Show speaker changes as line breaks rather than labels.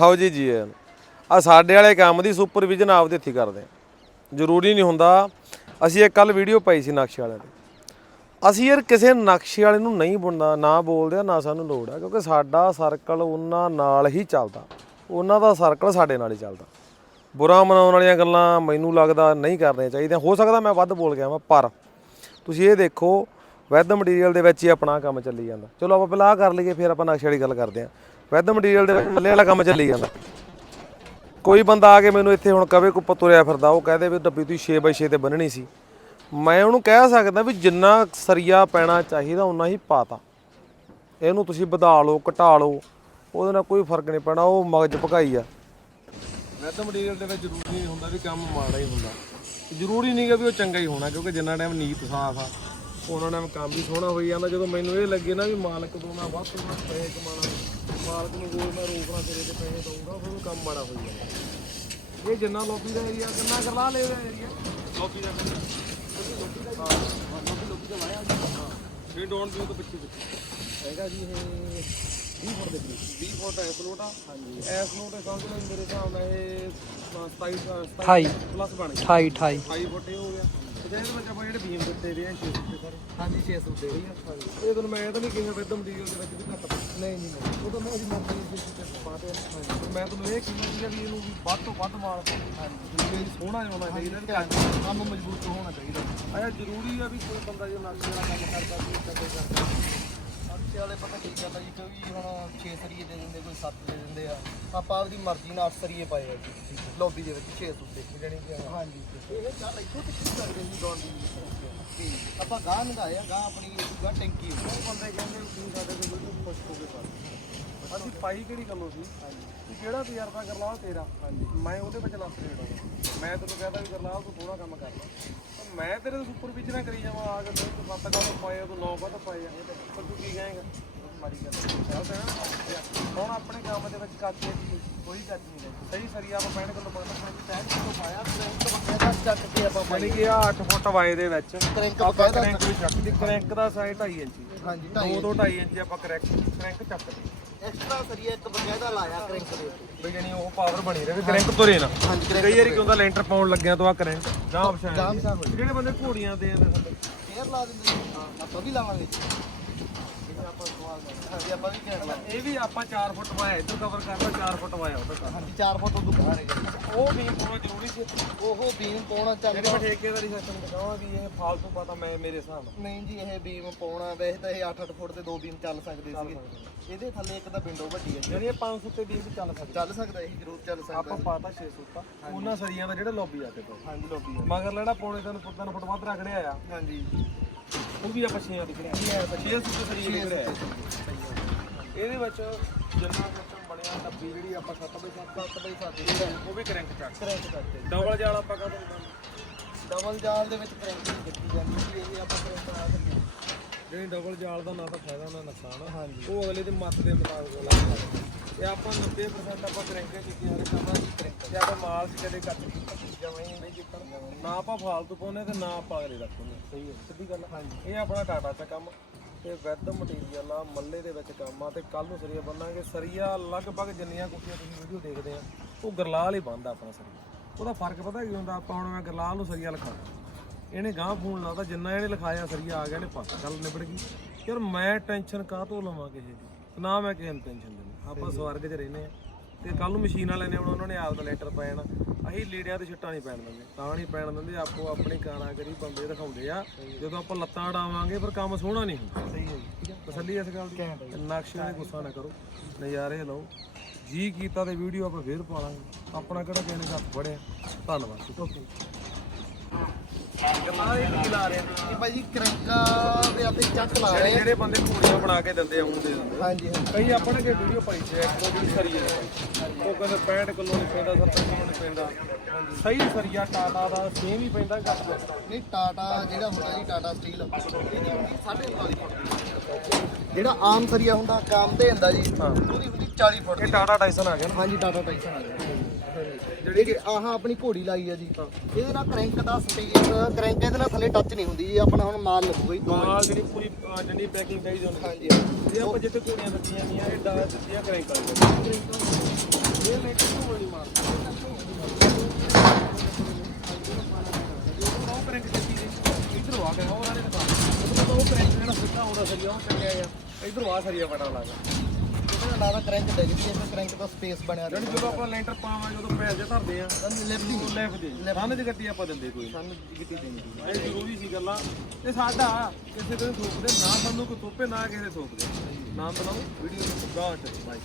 ਆਹੋ ਜੀ ਜੀ ਆ ਸਾਡੇ ਵਾਲੇ ਕੰਮ ਦੀ ਸੁਪਰਵਿਜ਼ਨ ਆਪਦੇ ਇੱਥੇ ਕਰਦੇ ਆ ਜ਼ਰੂਰੀ ਨਹੀਂ ਹੁੰਦਾ, ਅਸੀਂ ਇੱਕ ਕੱਲ ਵੀਡੀਓ ਪਾਈ ਸੀ ਨਕਸ਼ੇ ਵਾਲਿਆਂ ਦੀ ਅਸੀਂ ਯਾਰ ਕਿਸੇ ਨਕਸ਼ੇ ਵਾਲੇ ਨੂੰ ਨਹੀਂ ਬੁਣਦਾ ਨਾ ਬੋਲਦੇ ਆ, ਨਾ ਸਾਨੂੰ ਲੋੜ ਆ, ਕਿਉਂਕਿ ਸਾਡਾ ਸਰਕਲ ਉਹਨਾਂ ਨਾਲ ਹੀ ਚੱਲਦਾ। ਉਹਨਾਂ ਦਾ ਸਰਕਲ ਸਾਡੇ ਨਾਲ ਹੀ ਚੱਲਦਾ। ਬੁਰਾ ਮਨਾਉਣ ਵਾਲੀਆਂ ਗੱਲਾਂ ਮੈਨੂੰ ਲੱਗਦਾ ਨਹੀਂ ਕਰਨੀਆਂ ਚਾਹੀਦੀਆਂ। ਹੋ ਸਕਦਾ ਮੈਂ ਵੱਧ ਬੋਲ ਗਿਆ ਵਾਂ, ਪਰ ਤੁਸੀਂ ਇਹ ਦੇਖੋ, ਵੈਦ ਮਟੀਰੀਅਲ ਦੇ ਵਿੱਚ ਹੀ ਆਪਣਾ ਕੰਮ ਚੱਲੀ ਜਾਂਦਾ। ਚਲੋ ਆਪਾਂ ਪਹਿਲਾਂ ਆਹ ਕਰ ਲਈਏ, ਫਿਰ ਆਪਾਂ ਨਕਸ਼ੇ ਵਾਲੀ ਗੱਲ ਕਰਦੇ ਹਾਂ। ਵੈਦ ਮਟੀਰੀਅਲ ਦੇ ਵਿੱਚ ਮੱਲੇ ਵਾਲਾ ਕੰਮ ਚੱਲੀ ਜਾਂਦਾ। ਕੋਈ ਬੰਦਾ ਆ ਕੇ ਮੈਨੂੰ ਇੱਥੇ ਹੁਣ ਕਵੇ ਕੋ ਤੁਰਿਆ ਫਿਰਦਾ, ਉਹ ਕਹਦੇ ਵੀ ਡੱਬੀ ਤੁਸੀਂ 6x6 ਤੇ ਬੰਨਣੀ ਸੀ। ਮੈਂ ਉਹਨੂੰ ਕਹਿ ਸਕਦਾ ਵੀ ਜਿੰਨਾ ਸਰੀਆ ਪੈਣਾ ਚਾਹੀਦਾ, ਉਨਾ ਹੀ ਪਾਤਾ। ਇਹਨੂੰ ਤੁਸੀਂ ਵਧਾ ਲਓ, ਘਟਾ ਲਓ, ਉਹਦੇ ਨਾਲ ਕੋਈ ਫ਼ਰਕ ਨਹੀਂ ਪੈਣਾ, ਉਹ ਮਗਜ ਭਕਾਈ ਆ। ਵੈਦ ਮਟੀਰੀਅਲ ਦੇ ਵਿੱਚ ਜ਼ਰੂਰੀ ਨਹੀਂ ਹੁੰਦਾ ਵੀ ਕੰਮ ਮਾੜਾ ਹੀ ਹੁੰਦਾ। ਜ਼ਰੂਰੀ ਨਹੀਂ ਕਿ ਵੀ ਉਹ ਚੰਗਾ ਹੀ ਹੋਣਾ, ਕਿਉਂਕਿ ਜਿੰਨਾ ਟਾਈਮ ਨੀਤ ਸਾਫ਼ ਆ ਉਹਨਾਂ ਟਾਈਮ ਕੰਮ ਵੀ ਸੋਹਣਾ ਹੋਈ ਜਾਂਦਾ। ਜਦੋਂ ਮੈਨੂੰ ਇਹ ਲੱਗੇ ਨਾ ਵੀ ਮਾਲਕ ਤੋਂ ਮੈਂ ਵੱਧ ਤੋਂ ਵੱਧ ਪੈਸੇ ਕਮਾਣਾ ਮਾਲਕ ਨੂੰ ਰੋਜ਼ ਮੈਂ ਰੋਕਣਾ ਸਿਰੇ ਤੇ ਪੈਸੇ ਦਊਂਗਾ ਫਿਰ ਉਹ ਕੰਮ ਮਾੜਾ ਹੋਈ ਜਾਂਦਾ। ਇਹ ਜਿੰਨਾ ਲੋਬੀ ਦਾ ਏਰੀਆ ਕਿੰਨਾ ਕਰਲਾ ਲੈ ਰਿਹਾ ਏਰੀਆ ਲੋਬੀ ਦਾ ਦਾ ਹਾਂ ਲੋਬੀ ਲੋਬੀ ਦਾ ਵਾਇਆ ਜੀ ਡੋਂਟ ਵਿਊ ਤੋਂ ਪਿੱਛੇ ਪਿੱਛੇ ਹੈਗਾ ਜੀ ਇਹ 20 ਫੁੱਟ ਦੇ ਕਰੀਬ। 20 ਫੁੱਟ ਐਸ ਨੋਟ ਆ। ਹਾਂਜੀ। ਐਸ ਨੋਟ ਹੈ ਸਮਝ ਲਓ ਮੇਰੇ ਹਿਸਾਬ ਨਾਲ ਇਹ 27
28
ਪਲੱਸ ਬਣ ਗਿਆ।
28 28
28 ਫੁੱਟ ਹੋ ਗਿਆ। ਇਹਦੇ ਵਿੱਚ ਆਪਾਂ ਜਿਹੜੇ ਬੀਮ ਦਿੱਤੇ ਦੇ ਆ 6 ਫੁੱਟ ਸਾਰੇ।
ਹਾਂਜੀ 600 ਦੇ ਰਹੀ ਆ
ਇਹ ਤੁਹਾਨੂੰ ਮੈਂ ਤਾਂ ਨਹੀਂ ਕਿਹਾ ਵੈਦ ਮਟੀਰੀਅਲ ਦੇ ਵਿੱਚ ਵੀ ਘੱਟ ਨਹੀਂ ਨਹੀਂ ਨਹੀਂ। ਉਹ ਤਾਂ ਮੈਂ ਉਹਦੀ ਮਰਜ਼ੀ ਦੇ ਵਿੱਚ ਪਾਤੇ ਮੈਂ ਤੁਹਾਨੂੰ ਇਹ ਕਿਹਾ ਸੀਗਾ ਵੀ ਇਹਨੂੰ ਵੀ ਵੱਧ ਤੋਂ ਵੱਧ ਮਾਲ ਹਾਂਜੀ। ਸੋਹਣਾ ਹੋਣਾ ਚਾਹੀਦਾ ਤੇ
ਕੰਮ ਮਜ਼ਬੂਤ ਹੋਣਾ ਚਾਹੀਦਾ।
ਆਇਆ ਜ਼ਰੂਰੀ ਆ ਵੀ ਕੋਈ ਬੰਦਾ ਜੇ ਨਕਸ਼ੇ ਵਾਲਾ ਕੰਮ ਕਰਦਾ ਕਦੇ ਕਰਦਾ।
ਨਕਸ਼ੇ ਵਾਲੇ ਪਤਾ ਕੀ ਗੱਲ ਆ ਜੀ ਕੋਈ ਹੁਣ 6 ਸਰੀਏ ਦੇ ਦਿੰਦੇ ਕੋਈ 7 ਦੇ ਦਿੰਦੇ ਆ। ਆਪਾਂ ਆਪਦੀ ਮਰਜ਼ੀ ਨਾਲ 8 ਸਰੀਏ ਪਾਏ ਆ ਜੀ ਲੌਬੀ ਦੇ ਵਿੱਚ 6 ਸੁੱਤੇ ਜਾਨੀ ਕਿ ਹਾਂਜੀ। ਇਹ ਚੱਲ ਇੱਥੋਂ ਤੱਕ ਕੀ ਕਰਦੇ ਜੀ ਗੌਂਡ ਦੀ। ਆਪਾਂ ਗਾਹ ਨਗਾਏ ਆ ਗਾਹ ਆਪਣੀ ਗਾਹ ਟੈਂਕੀ
ਉਹ ਬੰਦੇ ਕਹਿੰਦੇ ਤੂੰ ਸਾਡੇ ਕੋਲ ਬਿਲਕੁਲ ਖੁਸ਼ ਹੋ ਕੇ ਕਰ ਅਸੀਂ ਪਾਈ ਕਿਹੜੀ ਗੱਲੋਂ ਸੀ? ਕਿ ਜਿਹੜਾ ਤਜਰਬਾ ਕਰ ਲਾ ਤੇਰਾ। ਹਾਂਜੀ। ਮੈਂ ਉਹਦੇ ਵਿੱਚ ਲੱਗ ਰਿਹਾ ਮੈਂ ਤੈਨੂੰ ਕਹਦਾ ਵੀ ਕਰ ਲਾ ਤੂੰ ਥੋੜਾ ਕੰਮ ਕਰ ਲਾ। ਮੈਂ ਤੇਰੇ ਸੁਪਰ ਵਿੱਚ ਨਾ ਕਰੀ ਜਾਵਾਂ ਆ ਕੇ ਤੂੰ ਸੱਤ ਕੰਮ ਪਾਏ ਆ, ਤੂੰ ਨੌ ਵੱਧ ਪਾਏ ਆ। ਪਰ ਤੂੰ ਕੀ ਕਹੇਗਾ? ਮਾਰੀ ਗੱਲ ਚੱਲ ਤਾਂ ਹੁਣ ਆਪਣੇ ਕੰਮ ਦੇ ਵਿੱਚ ਕੱਚ ਦੀ ਕੋਈ ਕੱਚ ਨਹੀਂ ਰਹੀ ਸਹੀ ਸਰੀਆ ਆਪਾਂ 65 ਕਿਲੋ ਪਾਉਂਦਾ 65 ਕਿਲੋ ਪਾਇਆ
ਕਰੰਕ ਬਕਾਇਦਾ ਚੱਕ ਕੇ ਆਪਾਂ
ਯਾਨੀ ਕਿ ਆ 8 ਫੁੱਟ ਵਾਏ ਦੇ ਵਿੱਚ
ਕਰੰਕ
ਆਪਾਂ ਕਰੈਂਕ ਵੀ ਚੱਕਦੀ ਕਰੈਂਕ ਦਾ ਸਾਈਜ਼ 2.5 ਇੰਚੀ।
ਹਾਂਜੀ
2 ਤੋਂ 2.5 ਇੰਚ ਆਪਾਂ ਕਰੈਂਕ ਕਰੈਂਕ ਚੱਕਦੇ
ਐਕਸਟਰਾ ਸਰੀਆ ਇੱਕ ਬਕਾਇਦਾ ਲਾਇਆ ਕਰੰਕ ਦੇ ਉੱਤੇ।
ਬਈ ਜਾਨੀ ਉਹ ਪਾਵਰ ਬਣੀ ਰਹੇ ਕਰੈਂਕ ਤੁਰੇ ਨਾ। ਕਈ ਵਾਰੀ ਕੀ ਹੁੰਦਾ ਲੈਂਟਰ ਪਾਉਣ ਲੱਗਿਆ ਤੋਂ ਆ ਕਰੈਂਕ। ਜਾਂ ਆਪਸ਼ਨ
ਜਾਂ। option ਹੋਈ।
ਜਿਹੜੇ ਬੰਦੇ ਘੋੜੀਆਂ ਦੇ ਆਂਦੇ ਸਾਡੇ
ਫੇਰ ਲਾ ਦਿੰਦੇ। ਹਾਂ ਆਪਾਂ ਵੀ ਲਾਵਾਂਗੇ ਇਹ ਆਪਾਂ ਸਵਾਲ ਕਰਦੇ ਹਾਂਜੀ ਆਪਾਂ ਵੀ ਕਹਿਣ ਲਾ
ਇਹ ਵੀ ਆਪਾਂ 4 ਫੁੱਟ ਵਾਇਆ ਇੱਧਰ ਕਵਰ ਕਰਦਾ 4 ਫੁੱਟ ਵਾਇਆ ਉਧਰ ਕਰ
ਹਾਂਜੀ 4 ਫੁੱਟ ਉਦੋਂ ਬਾਹਰ ਹੈਗਾ
ਉਹ ਵੀ ਪਾਉਣਾ ਜ਼ਰੂਰੀ ਸੀ।
ਉਹ ਬੀਮ ਪਾਉਣਾ
ਜਿਹੜੇ
ਚਾਹੀਦਾ
ਮੈਂ ਠੇਕੇਦਾਰੀ ਸਿਸਟਮ ਦਿਖਾਵਾਂ ਵੀ ਇਹ ਫਾਲਤੂ ਪਤਾ ਮੈਂ ਮੇਰੇ ਹਿਸਾਬ ਨਾਲ।
ਨਹੀਂ ਜੀ ਇਹ ਬੀਮ ਪਾਉਣਾ ਵੈਸੇ ਤਾਂ ਇਹ 8-8 ਫੁੱਟ ਤੇ ਦੋ ਬੀਮ ਚੱਲ ਸਕਦੇ ਸੀਗੇ। ਇਹਦੇ ਥੱਲੇ ਇੱਕ ਤਾਂ ਵਿੰਡੋ ਵੱਡੀ ਹੈ ਜੀ।
ਯਾਨੀ ਇਹ 500 ਤੇ 20 ਚੱਲ ਸਕਦਾ
ਚੱਲ ਸਕਦਾ ਇਹ ਜ਼ਰੂਰ ਚੱਲ ਸਕਦਾ
ਆਪਾਂ ਪਾਤਾ 600 ਤਾਂ ਉਹਨਾਂ ਸਰੀਆਂ ਦਾ ਜਿਹੜਾ ਲੌਬੀ ਆ ਕੇ ਤੋਂ
ਹਾਂਜੀ ਲੋਬੀ ਹੈ
ਮਗਰ ਲੜਾ ਪੌਣੇ ਤਿੰਨ ਫੁੱਟ ਤਿੰਨ ਫੁੱਟ ਵੱਧ ਰਗੜਿਆ ਆ।
ਹਾਂਜੀ।
ਉਹ ਵੀ ਆਪਾਂ 6 ਦਿਖ ਰਿਹਾ। 6 ਫੁੱਟ ਸਰੀਏ ਦਿਖ ਰਿਹਾ। ਇਹਦੇ ਵਿੱਚ ਜਿੰਨਾ ਸਿਸਟਮ ਬਣਿਆ ਡੱਬੀ ਜਿਹੜੀ ਆਪਾਂ 7 ਬਾਈ 7
7 ਬਾਈ 7
ਉਹ ਵੀ ਕਰੰਕ ਚੱਕ
ਕਰੰਕ ਕਰਦੇ
ਡਬਲ ਜਾਲ ਆਪਾਂ ਕਦੋਂ
ਡਬਲ ਜਾਲ ਦੇ ਵਿੱਚ ਕਰੰਕ ਨਹੀਂ ਦਿੱਤੀ ਜਾਂਦੀ ਸੀ ਇਹ ਆਪਾਂ ਕਰੰਕ ਆ ਸਕਦੇ
ਜਿਹੜੀ ਡਬਲ ਜਾਲ ਦਾ ਨਾ ਤਾਂ ਫਾਇਦਾ ਨਾ ਨੁਕਸਾਨ। ਆ
ਹਾਂਜੀ।
ਉਹ ਅਗਲੇ ਦੇ ਮੱਤ ਦੇ ਮੁਤਾਬਕ ਲੱਗਦਾ ਤੇ ਆਪਾਂ 90% ਆਪਾਂ ਕਰੰਕੇ ਕੀਤੀ ਹਰ ਦੀ ਕਰੰਕ ਤੇ ਆਪਾਂ ਮਾਲ ਚ ਕਦੇ ਕੱਟ ਹੀ ਨਹੀਂ ਕੀਤਾ। ਨਾ ਆਪਾਂ ਫਾਲਤੂ ਪਾਉਨੇ ਤੇ ਨਾ ਆਪਾਂ ਅਗਲੇ ਰੱਖੋਨੇ ਸਹੀ ਹੈ ਸਿੱਧੀ ਗੱਲ ਹਾਂਜੀ। ਇਹ ਆਪਣਾ ਟਾਟਾ ਚ ਕੰਮ। ਤੇ ਵੈਦ ਮਟੀਰੀਅਲ ਆ ਮੱਲੇ ਦੇ ਵਿੱਚ ਕੰਮ ਆ ਤੇ ਕੱਲ ਨੂੰ ਸਰੀਆ ਬੰਨਾਂਗੇ। ਸਰੀਆ ਲਗਭਗ ਜਿੰਨੀਆਂ ਕੁੱਤੀਆਂ ਤੁਸੀਂ ਵੀਡੀਓ ਦੇਖਦੇ ਆ ਉਹ ਗਰਲਾਲ ਹੀ ਬੰਨਦਾ ਆਪਣਾ ਸਰੀਆ। ਉਹਦਾ ਫ਼ਰਕ ਪਤਾ ਕੀ ਹੁੰਦਾ? ਆਪਾਂ ਹੁਣ ਮੈਂ ਗਰਲਾਲ ਨੂੰ ਸਰੀਆ ਲਿਖਾ। ਇਹਨੇ ਗਾਂ ਫੋਨ ਲਾਦਾ ਜਿੰਨਾ ਇਹਨੇ ਲਿਖਾਇਆ ਸਰੀਆ ਆ ਗਿਆ ਨੇ ਪਾਸ ਗੱਲ ਨਿਬੜ ਗਈ। ਯਾਰ ਮੈਂ ਟੈਨਸ਼ਨ ਕਾਹ ਤੋਂ ਲਵਾਂ ਕਿਸੇ ਦੀ? ਨਾ ਮੈਂ ਕਿਸੇ ਨੂੰ ਟੈਨਸ਼ਨ ਦੇਣੀ। ਆਪਾਂ ਸਵਰਗ 'ਚ ਰਹਿੰਦੇ ਆ ਤੇ ਕੱਲ ਨੂੰ ਮਸ਼ੀਨ ਵਾਲਿਆਂ ਨੇ ਆਉਣਾ ਉਹਨਾਂ ਨੇ ਆਪ ਦਾ ਲੈਟਰ ਪੈਣਾ ਅਸੀਂ ਲੀੜਿਆਂ ਤੇ ਛਿੱਟਾਂ ਨਹੀਂ ਪੈਣ ਦਿੰਦੇ ਤਾਂ ਨਹੀਂ ਪੈਣ ਦਿੰਦੇ ਆਪੋ ਆਪਣੀ ਕਾਰਾਗਰੀ ਬੰਦੇ ਦਿਖਾਉਂਦੇ ਆ। ਜਦੋਂ ਆਪਾਂ ਲੱਤਾਂ ਅੜਾਵਾਂਗੇ ਫਿਰ ਕੰਮ ਸੋਹਣਾ ਨਹੀਂ ਹੁੰਦਾ।
ਸਹੀ ਹੈ ਜੀ
ਠੀਕ ਹੈ ਤਸੱਲੀ ਇਸ ਗੱਲ ਦੀ। ਨਕਸ਼ੇ ਤੇ ਗੁੱਸਾ ਨਾ ਕਰੋ। ਨਜ਼ਾਰੇ ਲਓ। ਜੀ ਕੀਤਾ ਤੇ ਵੀਡੀਓ ਆਪਾਂ ਫੇਰ ਪਾ ਲਾਂਗੇ ਆਪਣਾ ਕਿਹੜਾ ਕਿਸੇ ਨੇ ਹੱਥ ਫੜਿਆ। ਧੰਨਵਾਦ। ਓਕੇ।
ਇਹ ਭਾਜੀ ਕਰੰਕਾ ਦੇ ਆਪੇ ਚੱਕ ਲਾ ਰਹੇ
ਜਿਹੜੇ
ਆ
ਜਿਹੜੇ ਬੰਦੇ ਘੋੜੀਆਂ ਬਣਾ ਕੇ ਦਿੰਦੇ ਆ ਉਹ ਦੇ ਦਿੰਦੇ ਆ।
ਹਾਂਜੀ ਹਾਂਜੀ।
ਕਈ ਆਪਣੇ ਕੇ ਵੀਡੀਓ ਪਾਈ ਸੀ ਇੱਕ ਉਹ ਜਿਹੜੀ ਸਰੀਏ ਦੀ। ਉਹ ਕਹਿੰਦੇ 65 ਕਿਲੋ ਨਹੀਂ ਪੈਂਦਾ 70 ਕਿਲੋ ਨਹੀਂ ਪੈਂਦਾ। ਸਹੀ ਸਰੀਆ ਟਾਟਾ ਦਾ ਸੇਮ ਹੀ ਪੈਂਦਾ ਘੱਟ
ਨਹੀਂ ਟਾਟਾ ਜਿਹੜਾ ਹੁੰਦਾ ਜੀ ਟਾਟਾ ਸਟੀਲ ਇਹਦੀ ਹੁੰਦੀ 39.5 ਫੁੱਟ। ਦੀ ਜਿਹੜਾ ਆਮ ਸਰੀਆ ਹੁੰਦਾ ਕੰਮ ਤੇ ਹੁੰਦਾ ਜੀ
ਹਾਂ।
ਉਹਦੀ ਹੁੰਦੀ 40 ਫੁੱਟ।
ਇਹ ਟਾਟਾ ਟਾਈਸਨ ਆ ਗਿਆ
ਹਾਂਜੀ ਟਾਟਾ ਟਾਈਸਨ ਆ ਗਿਆ। ਜਿਹੜੀ ਕਿ ਆਹ ਆਪਣੀ ਘੋੜੀ ਲਾਈ ਆ ਜੀ। ਇਹਦੇ ਨਾਲ ਕ੍ਰੈਂਕ ਦਾ ਸਪੇਸ ਕ੍ਰੈਂਕ ਇਹਦੇ ਨਾਲ ਥੱਲੇ ਟੱਚ ਨਹੀਂ ਹੁੰਦੀ ਜੀ ਆਪਣਾ ਹੁਣ ਮਾਲ ਲੱਗੂਗਾ ਜੀ। ਦੋ
ਮਾਲ ਜਿਹੜੀ ਪੂਰੀ ਅਹ, ਜਿਹੜੀ ਪੈਕਿੰਗ ਚਾਹੀਦੀ ਹੁੰਦੀ
ਹਾਂਜੀ।
ਇਹ ਆਪਾਂ ਜਿੱਥੇ ਕੁੜੀਆਂ ਦਿੱਤੀਆਂ ਨਹੀਂ ਇਹ ਡਾ ਦਿੱਤੀਆਂ ਕਰੈਂਕ ਵਾਲੀ
ਇਹ ਲੈਟਰ ਨੂੰ ਗੋਲੀ ਮਾਰ
ਉਹ ਕਰੈਂਕ ਦਿੱਤੀ ਜੀ ਇਧਰੋਂ ਆ ਗਿਆ ਉਹ ਵਾਲੇ ਦੁਕਾਨ ਉਹ ਕਰੈਂਕ ਜਿਹੜਾ ਸਿੱਧਾ ਆਉਂਦਾ ਸਰੀਆ ਉਹ ਚੱਲਿਆ ਗਿਆ। ਇਧਰੋਂ ਆ ਸਰੀਆ ਬੜਾ ਲੱਗਾ
ਇਹਦੇ ਨਾਲ ਦਾ ਕ੍ਰੈਂਕ ਡਿੱਗ ਜੀ ਇੱਥੇ ਕ੍ਰੈਂਕ ਦਾ ਸਪੇਸ ਬਣਿਆ
ਜਿਹੜੀ ਜਦੋਂ ਆਪਾਂ ਲੈਂਟਰ ਪਾਵਾਂਗੇ ਉਦੋਂ ਪੈਰ ਜੇ ਧਰਦੇ ਆ।
ਲਿਫਟੀ
ਉਹ ਲੈਫ ਦੇ। ਸਾਨੂੰ ਦੀ ਗੱਟੀ ਆਪਾਂ ਦਿੰਦੇ ਕੋਈ।
ਸਾਨੂੰ ਗਿੱਟੀ ਦੇਣੀ
ਇਹ ਜ਼ਰੂਰੀ ਸੀ ਗੱਲਾਂ। ਇਹ ਸਾਡਾ ਕਿਸੇ ਦੇ ਥੋਪਦੇ ਨਾ ਸਾਨੂੰ ਕੋਈ ਥੋਪੇ ਨਾ ਕਿਸੇ ਥੋਪਦੇ। ਨਾਮ ਬਣਾਓ ਵੀਡੀਓ ਨੂੰ ਗਾਂਟ ਬਾਈ।